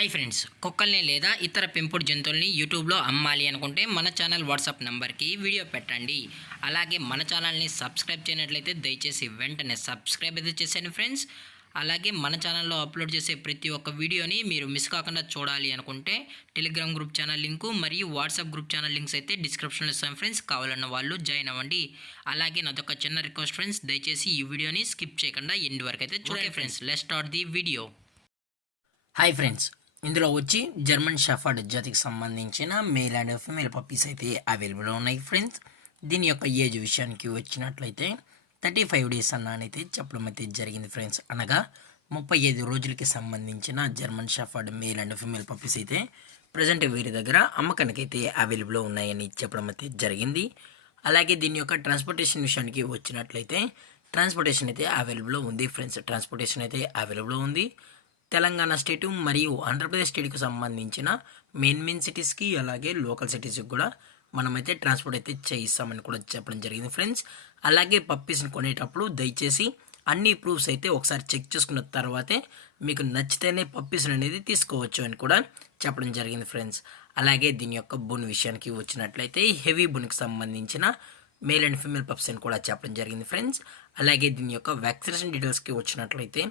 Hi friends, కుక్కల్ని లేదా ఇతర పెంపుడు జంతువుల్ని యూట్యూబ్లో అమ్మాలి అనుకుంటే మన ఛానల్ వాట్సాప్ నెంబర్కి వీడియో పెట్టండి. అలాగే మన ఛానల్ని సబ్స్క్రైబ్ చేయనట్లయితే దయచేసి వెంటనే సబ్స్క్రైబ్ అయితే చేసేయండి ఫ్రెండ్స్. అలాగే మన ఛానల్లో అప్లోడ్ చేసే ప్రతి ఒక్క వీడియోని మీరు మిస్ కాకుండా చూడాలి అనుకుంటే టెలిగ్రామ్ గ్రూప్ ఛానల్ లింకు మరియు వాట్సాప్ గ్రూప్ ఛానల్ లింక్స్ అయితే డిస్క్రిప్షన్లో ఇస్తాం ఫ్రెండ్స్. కావాలన్న వాళ్ళు జాయిన్ అవ్వండి. అలాగే నాదొక చిన్న రిక్వెస్ట్ ఫ్రెండ్స్, దయచేసి ఈ వీడియోని స్కిప్ చేయకుండా ఎండ్ వరకు అయితే చూడండి friends. Let's start the video. Hi friends, ఇందులో వచ్చి జర్మన్ షెఫర్డ్ జాతికి సంబంధించిన మేల్ అండ్ ఫీమేల్ పప్పీస్ అయితే అవైలబుల్లో ఉన్నాయి ఫ్రెండ్స్. దీని యొక్క ఏజ్ విషయానికి వచ్చినట్లయితే 35 డేస్ అన్నానైతే చెప్పడం అయితే జరిగింది ఫ్రెండ్స్. అనగా 35 రోజులకి సంబంధించిన German shepherd male and female puppies అయితే ప్రజెంట్ వీరి దగ్గర అమ్మకానికి అయితే అవైలబుల్లో ఉన్నాయని చెప్పడం అయితే జరిగింది. అలాగే దీని యొక్క ట్రాన్స్పోర్టేషన్ విషయానికి వచ్చినట్లయితే ట్రాన్స్పోర్టేషన్ అయితే అవైలబుల్లో ఉంది ఫ్రెండ్స్. ట్రాన్స్పోర్టేషన్ అయితే అవైలబుల్లో ఉంది. తెలంగాణ స్టేటు మరియు ఆంధ్రప్రదేశ్ స్టేట్కి సంబంధించిన మెయిన్ సిటీస్కి అలాగే లోకల్ సిటీస్కి కూడా మనమైతే ట్రాన్స్పోర్ట్ అయితే చేయిస్తామని కూడా చెప్పడం జరిగింది ఫ్రెండ్స్. అలాగే పప్పీస్ని కొనేటప్పుడు దయచేసి అన్ని ప్రూఫ్స్ అయితే ఒకసారి చెక్ చేసుకున్న తర్వాతే మీకు నచ్చితేనే పప్పీస్ని అనేది తీసుకోవచ్చు అని కూడా చెప్పడం జరిగింది ఫ్రెండ్స్. అలాగే దీని యొక్క బోన్ విషయానికి వచ్చినట్లయితే హెవీ బోన్కి సంబంధించిన మేల్ అండ్ ఫీమేల్ పప్స్ అని కూడా చెప్పడం జరిగింది ఫ్రెండ్స్. అలాగే దీని యొక్క వ్యాక్సినేషన్ డీటెయిల్స్కి వచ్చినట్లయితే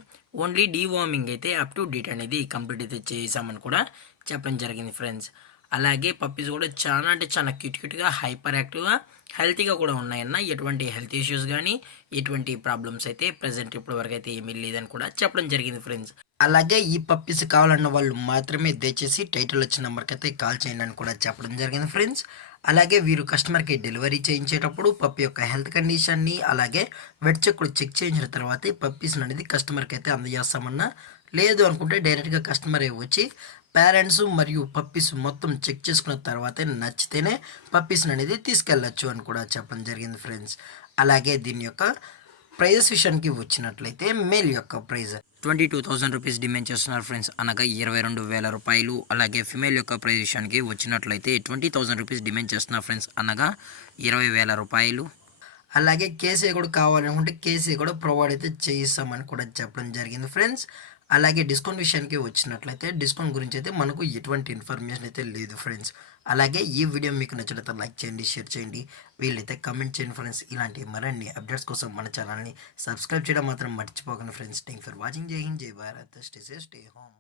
ఓన్లీ డీవార్మింగ్ అయితే అప్ టు డేట్ అనేది కంప్లీట్ అయితే చేసామని కూడా చెప్పడం జరిగింది ఫ్రెండ్స్. అలాగే పప్పీస్ కూడా చాలా అంటే చాలా క్యూట్గా హైపర్ యాక్టివ్గా హెల్తీగా కూడా ఉన్నాయన్న. ఎటువంటి హెల్త్ ఇష్యూస్ కానీ ఎటువంటి ప్రాబ్లమ్స్ అయితే ప్రజెంట్ ఇప్పటి వరకు అయితే ఏమీ లేదని కూడా చెప్పడం జరిగింది ఫ్రెండ్స్. అలాగే ఈ పప్పీస్ కావాలన్న వాళ్ళు మాత్రమే దయచేసి టైటిల్ వచ్చిన నెంబర్కి అయితే కాల్ చేయండి అని కూడా చెప్పడం జరిగింది ఫ్రెండ్స్. అలాగే వీరు కస్టమర్కి డెలివరీ చేయించేటప్పుడు పప్పి యొక్క హెల్త్ కండిషన్ని అలాగే వెట్ చెక్ కూడా చెక్ చేయించిన తర్వాతే పప్పీస్ అనేది కస్టమర్కి అయితే అందజేస్తామన్నా. లేదు అనుకుంటే డైరెక్ట్గా కస్టమరే వచ్చి పేరెంట్స్ మరియు పప్పీస్ మొత్తం చెక్ చేసుకున్న తర్వాతే నచ్చితేనే పప్పీస్ అనేది తీసుకెళ్ళచ్చు అని కూడా చెప్పడం జరిగింది ఫ్రెండ్స్. అలాగే దీని యొక్క ప్రైజెస్ విషయానికి వచ్చినట్లయితే మేల్ యొక్క ప్రైజ్ 22,000 రూపీస్ డిమాండ్ చేస్తున్నారు ఫ్రెండ్స్, అనగా 22,000 రూపాయలు. అలాగే ఫిమేల్ యొక్క ప్రైజ్ విషయానికి వచ్చినట్లయితే 20,000 రూపీస్ డిమాండ్ చేస్తున్నారు ఫ్రెండ్స్, అనగా 20,000 రూపాయలు. అలాగే కేసీ కూడా కావాలనుకుంటే కేసీ కూడా ప్రొవైడ్ అయితే చేయిస్తామని కూడా చెప్పడం జరిగింది ఫ్రెండ్స్. అలాగే డిస్కౌంట్ విషయానికి వచ్చినట్లయితే డిస్కౌంట్ గురించి అయితే మనకు ఎటువంటి ఇన్ఫర్మేషన్ అయితే లేదు ఫ్రెండ్స్. అలాగే ఈ వీడియో మీకు నచ్చినట్లయితే లైక్ చేయండి, షేర్ చేయండి, వీళ్ళైతే కమెంట్ చేయండి ఫ్రెండ్స్. ఇలాంటి మరిన్ని అప్డేట్స్ కోసం మన ఛానల్ని సబ్స్క్రైబ్ చేయడం మాత్రం మర్చిపోకండి ఫ్రెండ్స్. Thank for watching. జై హింద్, జై Bharat, stay safe, stay home.